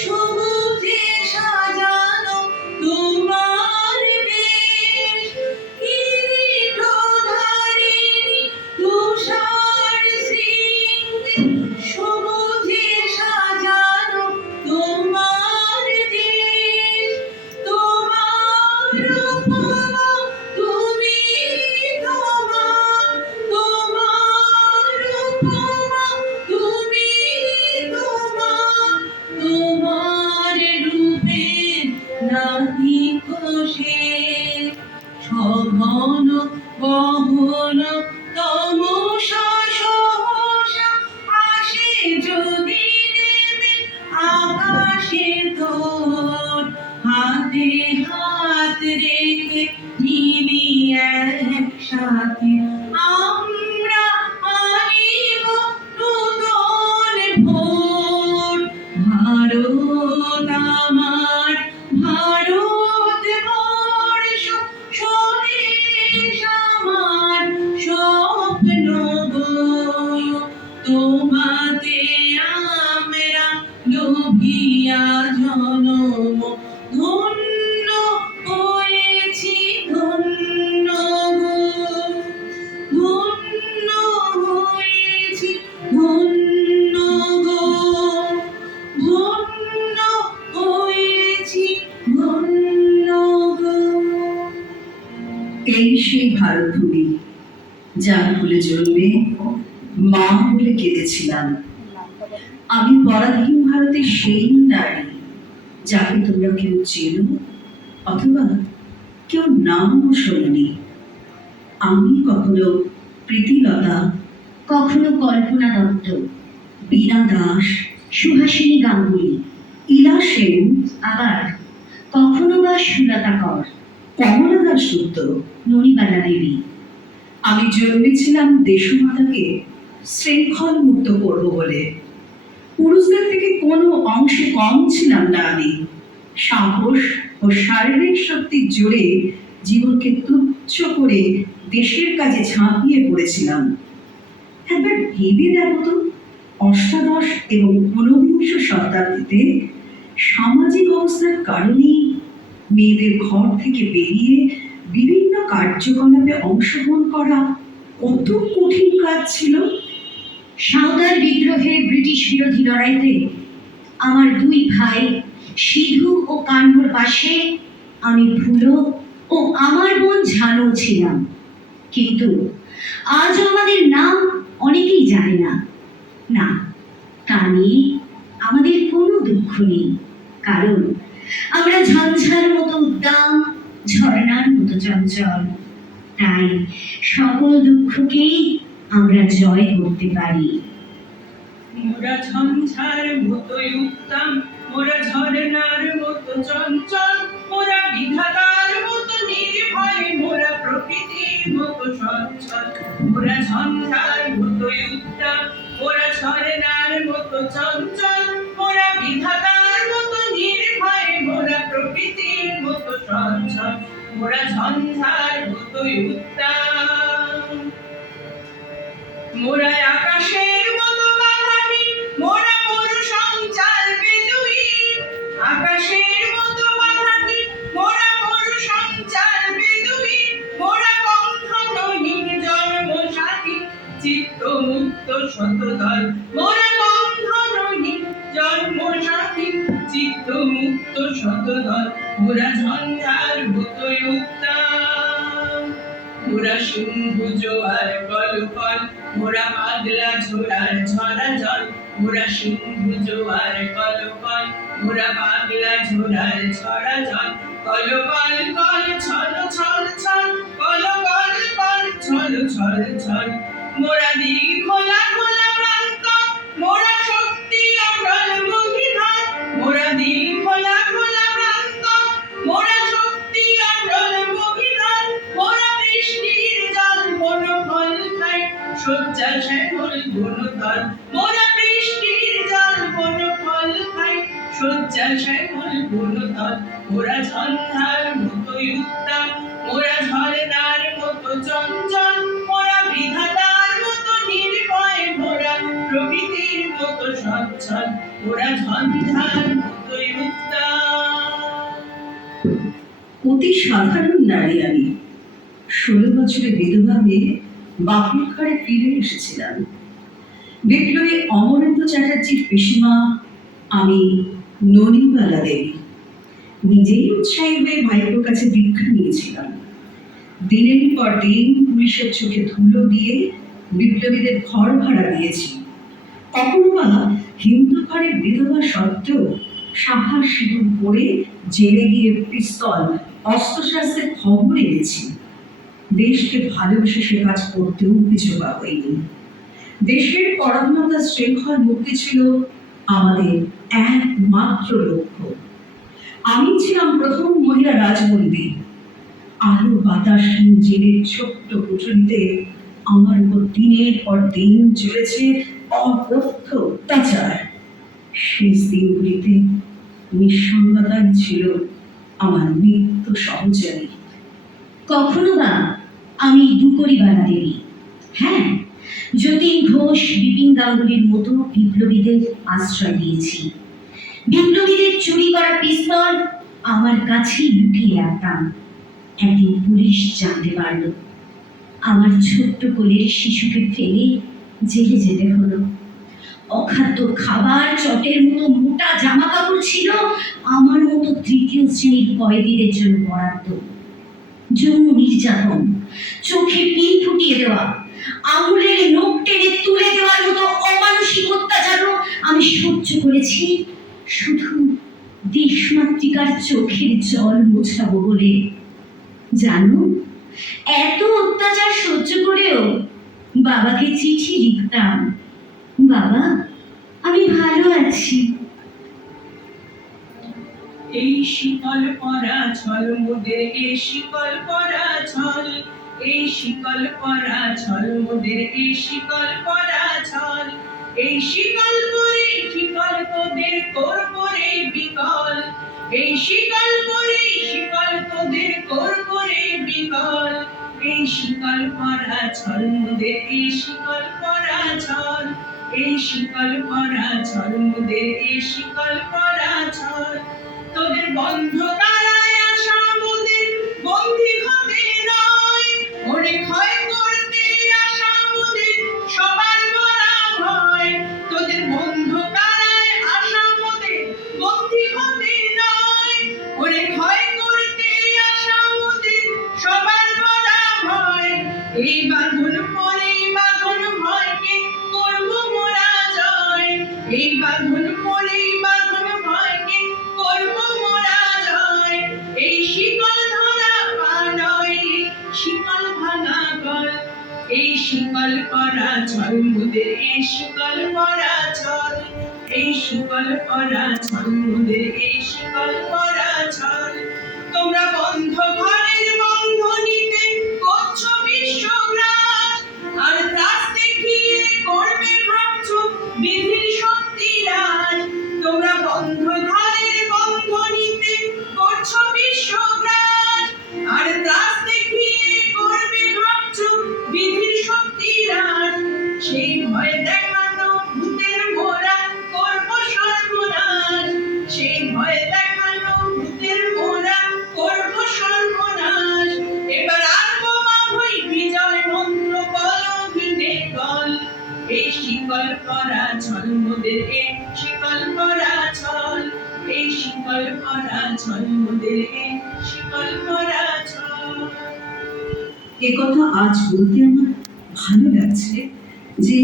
সবুজে সাজানো তোমার দেশ, কিরীটধারিণী তুষার শৃঙ্গে, সবুজে সাজানো তোমার দেশ। তোমার উপমা তুমি, তোমার উপমা তুমি, তোমার রূপের নাহিক শেষ। সঘন গহন তমসা সহসা আসে যদি নেমে আকাশে তোর, হাতে হাত রেখে মিলি একসাথে আমরা আনিব নূতন ভোর। ভারত আমার, ভারতবর্ষ স্বদেশ আমার স্বপ্ন গো। তোমাতে আমরা লোভিয়া জনম ধন্য হয়েছি, ধন্য গো, ধন্য হয়েছি, ধন্য গো, ধন্য হয়েছি, ধন্য গো। এই সেই ভারতভূমি যার ফুলে জন্মে মা বলে কেঁদেছিলাম। আমি পরাধীন ভারতের সেই নারী যাকে তোমরা কেউ চেনো অথবা কেউ নামও শোনোনি। আমি কখনো প্রীতিলতা, কখনো কল্পনা দত্ত, বীণা দাস, সুহাসিনী গাঙ্গুলি, ইলা সেন, আবার কখনো বা সুলতা কর, কমলা দাশগুপ্ত, ননিবালা দেবী। আমি জন্মেছিলাম দেশমাতাকে শৃঙ্খল মুক্ত করব বলে। পুরুষদের থেকে কোনো অংশে কম ছিলাম না আমি। সাহস ও শারীরিক শক্তির জোরে জীবনকে তুচ্ছ করে দেশের কাজে ঝাঁপিয়ে পড়েছিলাম। একবার ভেবে দেখো তো, অষ্টাদশ এবং ঊনবিংশ শতাব্দীতে সামাজিক অবস্থার কারণেই মেয়েদের ঘর থেকে বেরিয়ে বিভিন্ন কার্যকলাপে অংশগ্রহণ করা কত কঠিন কাজ ছিল। সাঁওতাল বিদ্রোহের ব্রিটিশ বিরোধী লড়াইতে আমার দুই ভাই সিধু ও কানহুর পাশে আমি ফুলো ও আমার বোন ঝানো ছিলাম। কিন্তু আজও আমাদের নাম অনেকেই জানে না। না, তা নিয়ে আমাদের কোনো দুঃখ নেই, কারণ আমরা ঝঞ্ঝার মতো উদ্দাম, ঝর্ণার মতো চঞ্চল। তাই সকল দুঃখকেই আমরা জয় করতে পারি। মোরা ঝঞ্ঝার মতোই উত্তম, মোরা ঝর্ণার মতো চঞ্চল, মোরা বিধাতার মতো নির্ভয়, মোরা প্রকৃতির মতো সচ্ছল। মোরা ঝঞ্ঝার মতোই উত্তম, মোরা ঝর্ণার মতো চঞ্চল, মোরা বিধাতার মতো নির্ভয়, মোরা প্রকৃতির মতো সচ্ছল। মোরা ঝঞ্ঝার মতোই উত্তম। মোরা আকাশের মতো বাধাহীন, মোরা মরু সঞ্চার বেদুইন। আকাশের মতো বাধাহীন, মোরা মরু সঞ্চার বেদুইন। মোরা বন্ধনহীন জন্মসাথী, চিত্ত মুক্ত শতদল। মোরা বন্ধনহীন জন্মসাথী, চিত্ত মুক্ত শতদল। মোরা ঝঞ্ঝার মতোই উত্তম। মোরা সিন্ধু জোয়ার কলকল, মোরা পাগলা ঝোড়ার ঝরা জল। মোরা সিন্ধু জোয়ার কলকল, মোরা পাগলা ঝোড়ার ঝরা জল। কল কল কল ছল ছল ছল, কল কল কল ছল ছল ছল। মোরা দিক খোলা খোলা প্রান্ত, মোরা শক্তি অটল গভীরতা। মোরা দিক খোলা খোলা প্রান্ত, মোরা শক্তি অটল গভীরতা। মোরা বৃষ্টির জল বন ফল খাই, শয্যা শ্যামল বনতল। মোরা বৃষ্টির জল বন ফল খাই, শয্যা শ্যামল বনতল। মোরা ঝঞ্ঝার মতোই উত্তম, মোরা ঝর্ণার মতো চঞ্চল, মোরা বিধাতার মতো নির্ভয়, মোরা প্রকৃতির মতো সচ্ছল, ওরা ঝঞ্ঝার মতোই উত্তাল। অতি সাধারণ নারী আমি। 16 বছরে বিধবা হয়ে বাপের ঘরে ফিরে এসেছিলাম। বিপ্লবী অমরেন্দ্র চ্যাটার্জির পিসিমা আমি ননিবালা দেবী। নিজেই উৎসাহী হয়ে ভাইপোর কাছে দীক্ষা নিয়েছিলাম। দিনের পর দিন পুলিশের চোখে ধুলো দিয়ে বিপ্লবীদের ঘর ভাড়া দিয়েছি। কখনো বা হিন্দু ঘরের বিধবা সত্ত্বেও শাখা সিঁদুর পরে জেলে গিয়ে পিস্তল অস্ত্রশস্ত্রের খবর এনেছি। দেশকে ভালোবেসে সে কাজ করতেও পিছুপা হয়নি। দেশের পরাধীনতা শৃঙ্খল মুক্তি ছিল আমাদের একমাত্র লক্ষ্য। আমি ছিলাম প্রথম মহিলা রাজবন্দী। আলো বাতাসহীন জেলের ছোট্ট কুঠুরিতে আমার উপর দিনের পর দিন চলেছে অকথ্য অত্যাচার। শেষ দিনগুলিতে নিঃসঙ্গতাই ছিল আমার নিত্য সহচারী। কখনো বা আমি দুকড়িবালা দেবী। হ্যাঁ, যতীন ঘোষ, বিপিন গাঙ্গুলির মতো বিপ্লবীদের আশ্রয় দিয়েছি। বিপ্লবীদের চুরি করা পিস্তল আমার কাছেই লুকিয়ে রাখতাম। একদিন পুলিশ জানতে পারল, আমার ছোট্ট কোলের শিশুকে ফেলে জেলে যেতে হলো। অখাদ্য খাবার, চটের মতো মোটা জামা কাপড় ছিল আমার মতো তৃতীয় শ্রেণীর কয়েদিদের জন্য বরাদ্দ। যৌন নির্যাতন, চোখে পিন ফুটিয়ে দেওয়া, আঙুলের নখ টেনে তুলে দেওয়ার মতো অমানসিক অত্যাচারও আমি সহ্য করেছি, শুধু দেশমাতৃকার চোখের জল মোছাবো বলে। জানো, এত অত্যাচার সহ্য করেও বাবাকে চিঠি লিখতাম, বাবা আমি ভালো আছি। এই শিকল পরা ছল মোদের, এই শিকল পরা ছল, এই শিকল পরা ছল মোদের, এই শিকল পরা ছল। এই শিকল পরে শিকল তোদের করব রে বিকল, এই শিকল পরে শিকল তোদের করব রে বিকল। এই শিকল পরা ছল মোদের, এই শিকল পরা ছল, এই শিকল পরা ছল মোদের, এই শিকল পরা ছল। তোদের বন্ধ কারায় আসা মোদের বন্দী হতে নয়, ওরে ক্ষয় করতে আসা মোদের সবার মরা ভয়। তোদের বন্ধ কারায় আসা মোদের বন্দী হতে নয়, ওরে ক্ষয় করতে আসা মোদের সবার মরা ভয়। এই বাঁধন পরে বাঁধন ভয়কে করব মোরা জয়, এই বাঁধন পরে বাঁধন ভয়কে করব মোরা জয়। এই শিকল ধরা পা নয়, শিকল ভাঙা গল, এই শিকল পরা ছল মোদের, এই শিকল পরা ছল, এই শিকল পরা ছল মোদের, এই শিকল পরা ছল। তোমরা বন্ধ ঘরের বন্ধনীতে করছো বিশ্বগ্রাস, আর ত্রাস দেখিয়ে করবে ভাবছো বিধির শক্তিরাজ। তোমরা বন্ধ ঘরের বন্ধনীতে করছো বিশ্বগ্রাস, আর ত্রাস দেখিয়ে করবে ভাবছো বিধির শক্তিরাজ। সেই ভয় দেখানো ভূতের মোরা করব সর্বনাশ, সেই ভয় দেখানো ভূতের মোরা করব সর্বনাশ। এবার আনবো মাভৈ বিজয় মন্ত্র বলহীনে বল, এই শিকল পরা ছল মোদের, এই শিকল পরা ছল, এই শিকল পরা ছল মোদের, এই শিকল পরা ছল। একথা আজ বলতে আমার ভালো লাগছে যে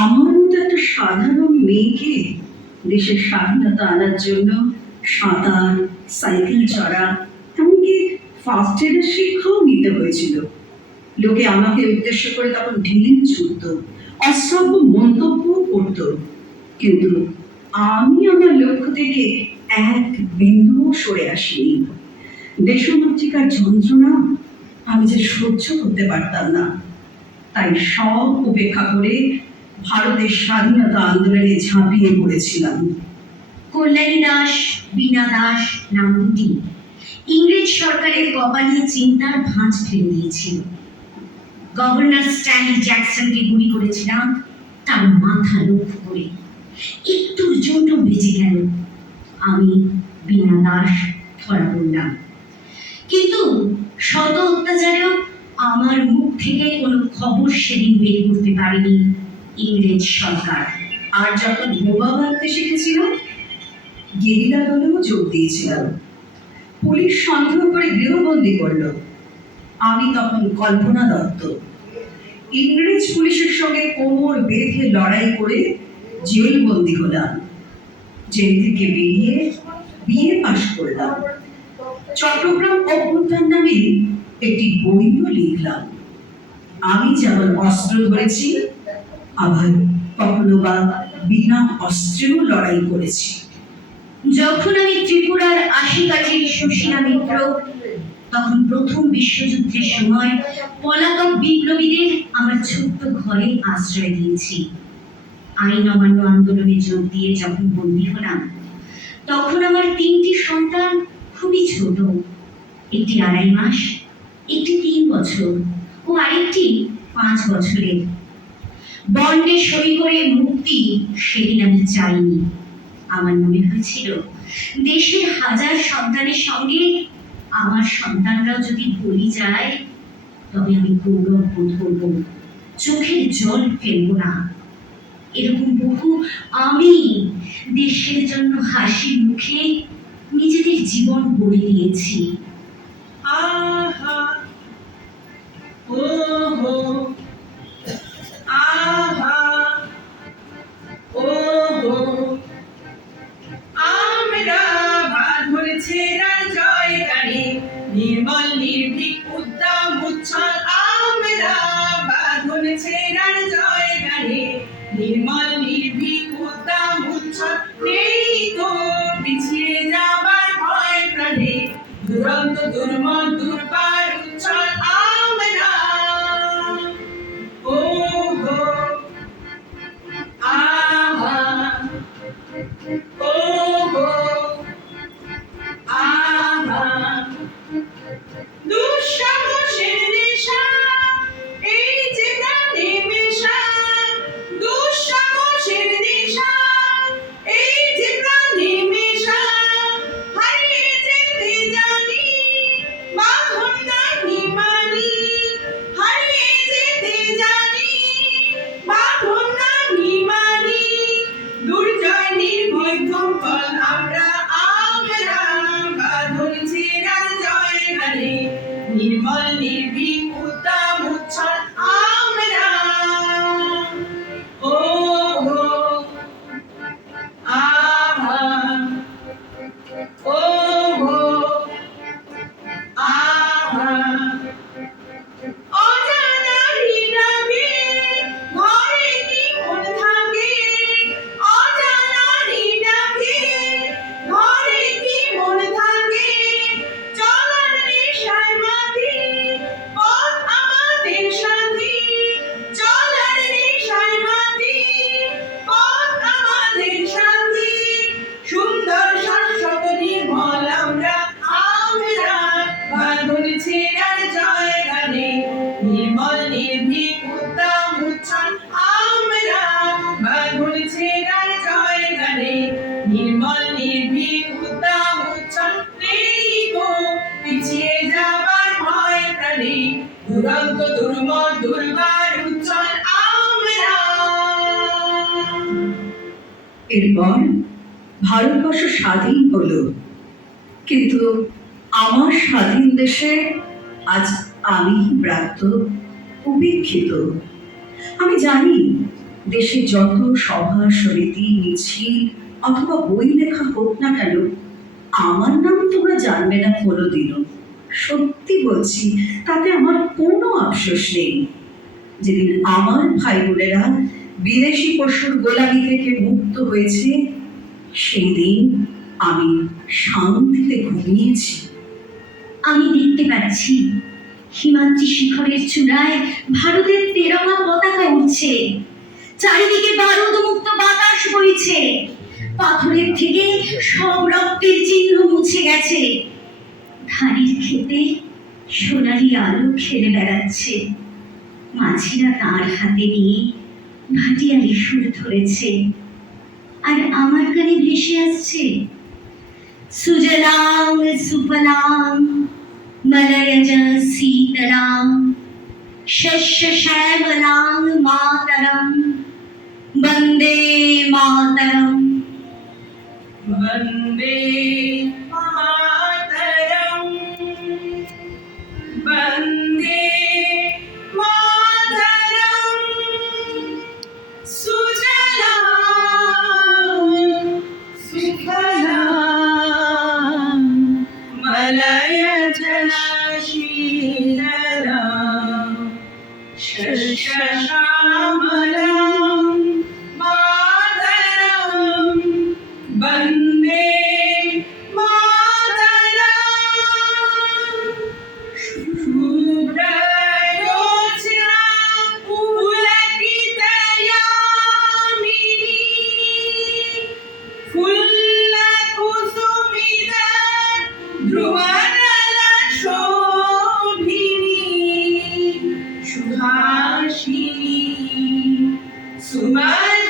আমার মতো একটা সাধারণ মেয়েকে দেশের স্বাধীনতা আনার জন্য সাঁতার, সাইকেল চড়া, এমনকি ফার্স্ট এডের শিক্ষাও নিতে হয়েছিল। লোকে আমাকে উদ্দেশ্য করে তখন ঢিল ছুটত, অশ্রাব্য মন্তব্য করত, কিন্তু আমি আমার লক্ষ্য থেকে এক বিন্দুও সরে আসিনি। দেশমাতৃকার যন্ত্রণা আমি যে সহ্য করতে পারতাম না, তাই সব উপেক্ষা করে ভারতের স্বাধীনতা আন্দোলনে ঝাঁপিয়ে পড়েছিলাম। কল্যাণী দাস, বীণা দাস নাম দুটি ইংরেজ সরকারের কপালে চিন্তার ভাঁজ ফেলে দিয়েছিল। গভর্নর স্ট্যানলি জ্যাকসনকে গুলি করেছিলাম তার মাথা লক্ষ্য করে। একটুর জন্য বেঁচে গেল। আমি বিনা দাস ধরা পড়লাম, কিন্তু শত অত্যাচারেও আমার মুখ থেকে কোনো খবর সেদিন বের করতে পারেনি ইংরেজ সরকার। আর যখন বোমা বাঁধতে শিখেছিলাম, গেরিলা দলেও যোগ দিয়েছিলাম। পুলিশ সন্দেহ করে গৃহবন্দী করলো। আমি তখন কল্পনা দত্ত। ইংরেজ পুলিশের সঙ্গে কোমর বেঁধে লড়াই করে জেলবন্দি হলাম। জেল থেকে বেরিয়ে বিয়ে পাশ করলাম। চট্টগ্রাম অভ্যুত্থান নামে একটি বইও লিখলাম। আমি যেমন অস্ত্র ধরেছি, আবার কখনো বা বিনা অস্ত্রেও লড়াই করেছি। যখন আমি ত্রিপুরার আশিকাজের সুশীলা মিত্র, তখন প্রথম বিশ্বযুদ্ধের সময় পলাতক বিপ্লবীদের আমার ছোট্ট ঘরে আশ্রয় দিয়েছি। আইন অমান্য আন্দোলনে যোগ দিয়ে যখন বন্দী হলাম, তখন আমার 3টি সন্তান খুবই ছোট। একটি 2.5 মাস, একটি 3 বছর ও আরেকটি 5 বছরের। বন্ডে সই করে মুক্তি সেদিন আমি চাইনি। আমার মনে হয়েছিল দেশের হাজার সন্তানের সঙ্গে আমার সন্তানরাও যদি বলি যায়, তবে আমি গৌরব বোধ করব, চোখের জল ফেলব না। এরকম বহু আমি দেশের জন্য হাসি মুখে নিজেদের জীবন বলি দিয়েছি। আহা ওহো আহা ওহো আমরা বাঁধ ধরেছে রার জয় গানে, নির্মল নির্ভীক উদ্দাম উচ্ছল। আমরা বাঁধ ধরেছে রার জয় গানে, নির্মল নির্ভীক উদ্দাম উচ্ছল। নেই তো পিছিয়ে যাবার ভয় প্রাণে, দুরন্ত দুর্মল দুর্বার উচ্ছল। আমরা ওহো আহা ওহো আহা দুঃসাহসের নেশা এই যে প্রাণে মেশা, দুঃসাহসের নেশা এই যে প্রাণে মেশা। হারিয়ে যেতে জানি বাঁধন নাহি মানি, হারিয়ে যেতে জানি বাঁধন নাহি মানি। দুর্জয় নির্ভয় ধূমফল আমরা বাঁধন ছেড়ার জয় গানে, নির্মল নির্ভীক উদ্দাম উচ্ছল। আমরা ওহো আহা ওহো আহা অজানারি লাগে ঘরে কি মন থাকে, অজানারি লাগে ঘরে কি মন থাকে। চলার নেশায় মাতি পথ আমাদের সাথী, চলার নেশায় মাতি পথ আমাদের সাথী। সুন্দর শাশ্বত নির্মল আমরা বাঁধন ছেড়ার জয় গানে, নির্মল নির্ভীক উদ্দাম উচ্ছল। আমরা বাঁধন ছেড়ার জয় গানে, নির্মল নির্ভীক উদ্দাম উচ্ছল। নেই গো পিছিয়ে যাবার ভয় প্রাণে, দুরন্ত দুর্মল দুর্বার উচ্ছল। আমরা এরপর ভারতবর্ষ স্বাধীন হলো, কিন্তু আমার স্বাধীন দেশে আজ আমি ব্রাত্য, উপেক্ষিত। আমি জানি দেশে যত সভা সমিতি মিছিল অথবা বই লেখা হোক না কেন, আমার নাম তোমরা জানবে না কোনোদিনও। সত্যি বলছি, তাতে আমার কোনো আফসোস নেই। যেদিন আমার ভাই বোনেরা বিদেশি পশুর গোলামি থেকে মুক্ত হয়েছে, সেই দিন আমি শান্তিতে ঘুমিয়েছি। আমি দেখতে পাচ্ছি হিমাদ্রি শিখরের চূড়ায় ভারতের তেরঙা পতাকা উঠছে, চারিদিকে বারুদ মুক্ত বাতাস বইছে, পাথরের থেকে সব রক্তের চিহ্ন মুছে গেছে। ধানের খেতে সোনালি আলো খেলে বেড়াচ্ছে, মাঝিরা তার হাতে নিয়ে ভাটিয়ালি সুর ধরেছে। আর আমার কানে ভেসে আসছে সুজলাং সুফলাং মলয়জ শীতলাং শস্য শ্যামলাং মাতরম বন্দে মাতরম। वन्दे मातरम् वन्दे मातरम् सुजलां सुफलां मलयज शीतलां शस्यश्यामलां मातरम् वन्दे मातरम्। शुभ्रज्योत्स्ना पुलकितयामिनी फुल्लकुसुमिता ध्रुवनलशोभिनी सुहासिनी सुमधुरभाषिणी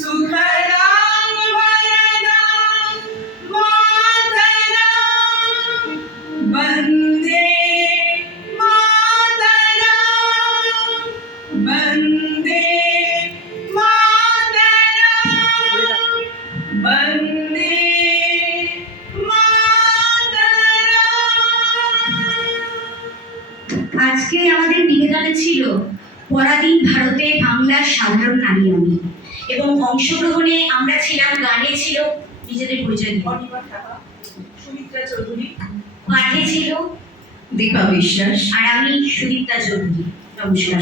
सुखदां वरदां मातरं वन्दे मातरं वन्दे मातरं वन्दे मातरम्। আজকে আমাদের নিবেদনে ছিল পরাধীন ভারতে বাংলার সাধারণ নারী আমি, এবং অংশগ্রহণে আমরা ছিলাম, গানে ছিল নিজেদের পরিচয় দিয়ে। অনিমা ঠাকুর, সুমিত্রা চৌধুরী, পাঠে ছিল দীপা বিশ্বাস। আর আমি সুদীপ্তা চৌধুরী। নমস্কার।